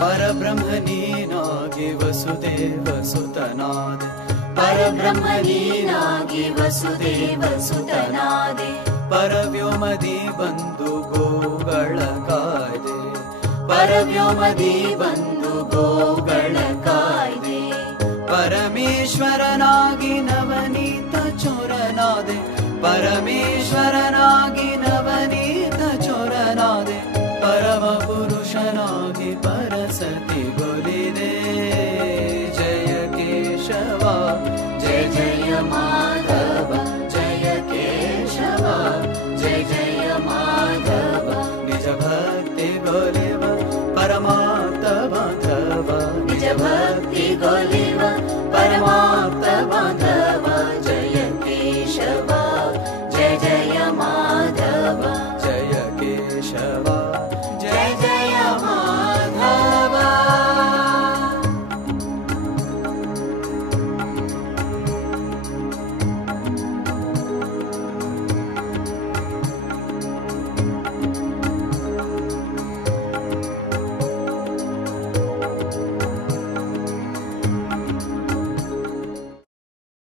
ಪರಬ್ರಹ್ಮನೀನಾಗಿ ವಸುದೇವ ಸುತನಾದೆ ಪರಬ್ರಹ್ಮನೀನಾಗಿ ವಸುದೇವ ಸುತನಾದೆ ಪರವ್ಯೋಮದಿ ಬಂದು ಗೋಗಳ ಕಾಯ್ದೆ ಪರವ್ಯೋಮದಿ ಬಂದು ಗೋಗಳ ಕಾಯ್ದೆ ಪರಮೇಶ್ವರನಾಗಿ ನವನೀತ ಚೋರನಾದೆ ಪರಮೇಶ್ವರನಾಗಿ ನವನೀತ ಚೋರನಾದೆ ಪರಮ ಪುರುಷನಾಗಿ ಪರಸತಿ ಗೊಲಿದೆ ಜಯ ಕೇಶವ ಜಯ ಜಯ ಮಾಧವ ಜಯ ಕೇಶವ ಜಯ ಜಯ ಮಾಧವ ನಿಜ ಭಕ್ತಿ ಗೊಲಿದೆ